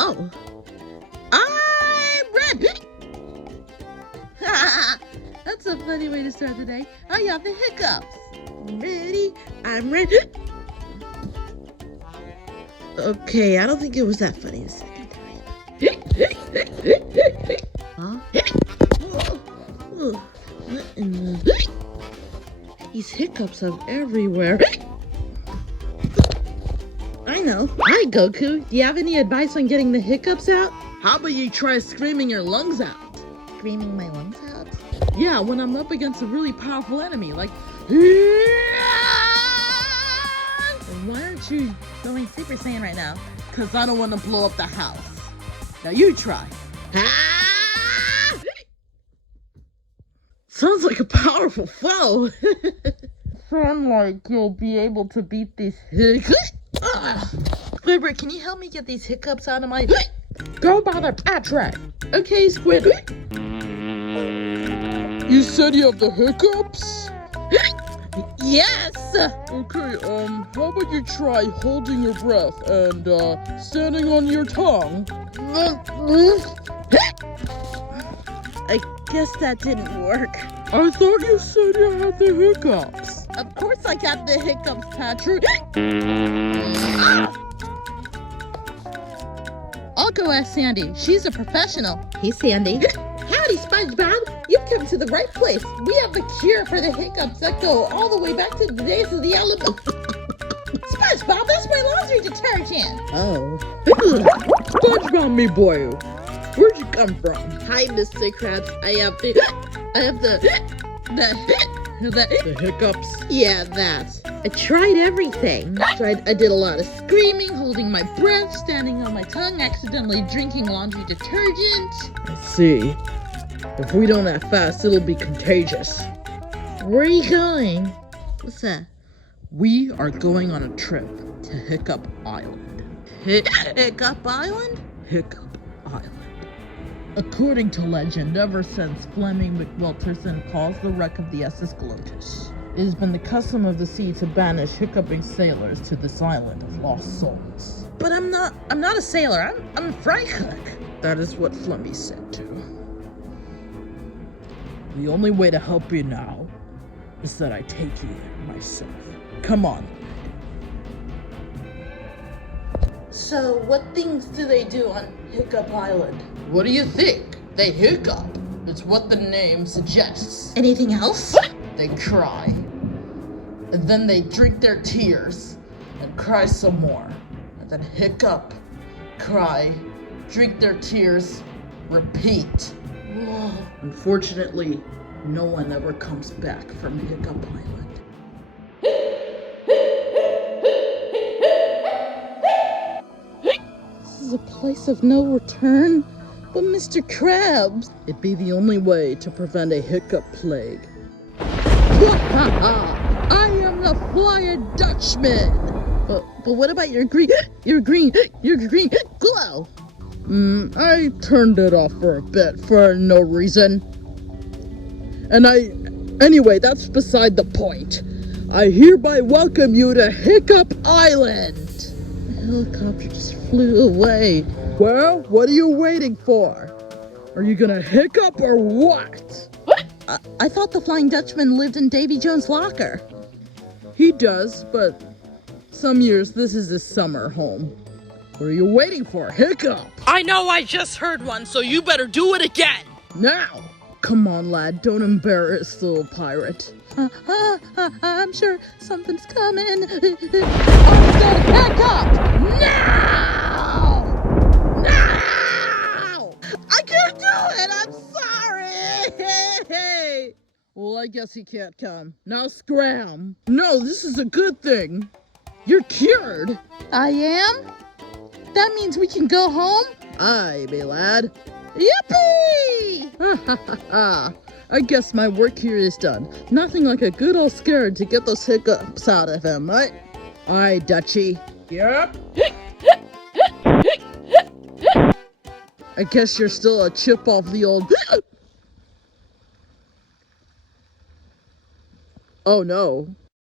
Oh. I'm ready! That's a funny way to start the day. I got the hiccups. Ready? I'm ready. Okay, I don't think it was that funny the second time. Huh? What in the... These hiccups are everywhere. I know. Hi, Goku. Do you have any advice on getting the hiccups out? How about you try screaming your lungs out? Screaming my lungs out? Yeah, when I'm up against a really powerful enemy, like... Why aren't you going Super Saiyan right now? Because I don't want to blow up the house. Now you try. Sounds like a powerful foe. Sound like you'll be able to beat these hiccups. Squidward, can you help me get these hiccups out of my... Go by the patrick. Okay, Squidward. You said you have the hiccups? Yes! Okay, how about you try holding your breath and, standing on your tongue? I guess that didn't work. I thought you said you had the hiccups. Of course I got the hiccups, Patrick. I'll go ask Sandy. She's a professional. Hey, Sandy. Howdy, Spongebob. You've come to the right place. We have the cure for the hiccups that go all the way back to the days of the element. Spongebob, that's my laundry detergent. Oh. SpongeBob, me boy. Where'd you come from? Hi, Mr. Krabs. I have the hiccups? Yeah, that. I tried everything. I did a lot of screaming, holding my breath, standing on my tongue, accidentally drinking laundry detergent. I see. If we don't act fast, it'll be contagious. Where are you going? What's that? We are going on a trip to Hiccup Island. Hiccup Island? Hiccup Island. According to legend, ever since Fleming McWilterson caused the wreck of the SS Glotus, it has been the custom of the sea to banish hiccuping sailors to this island of lost souls. But I'm not a sailor. I'm a fry cook. That is what Flemmy said too. The only way to help you now is that I take you there myself. Come on. So, what things do they do on Hiccup Island? What do you think? They hiccup. It's what the name suggests. Anything else? They cry. And then they drink their tears and cry some more. And then hiccup, cry, drink their tears, repeat. Unfortunately, no one ever comes back from Hiccup Island. This is a place of no return. But Mr. Krabs, It'd be the only way to prevent a hiccup plague. I am the Flying Dutchman. But what about your green glow? I turned it off for a bit for no reason. Anyway, that's beside the point. I hereby welcome you to Hiccup Island. The helicopter just flew away. Well, what are you waiting for? Are you gonna hiccup or what? I thought the Flying Dutchman lived in Davy Jones' locker. He does, but some years this is his summer home. What are you waiting for? Hiccup! I know I just heard one, so you better do it again! Now! Come on, lad, don't embarrass the little pirate. I'm sure something's coming. Hiccup! No! I can't do it! I'm sorry! Well, I guess he can't come. Now scram! No, this is a good thing. You're cured! I am? That means we can go home? Aye, me lad. Yippee! I guess my work here is done. Nothing like a good old scare to get those hiccups out of him, right? Aye, Dutchie. Yep. I guess you're still a chip off the old... Oh no.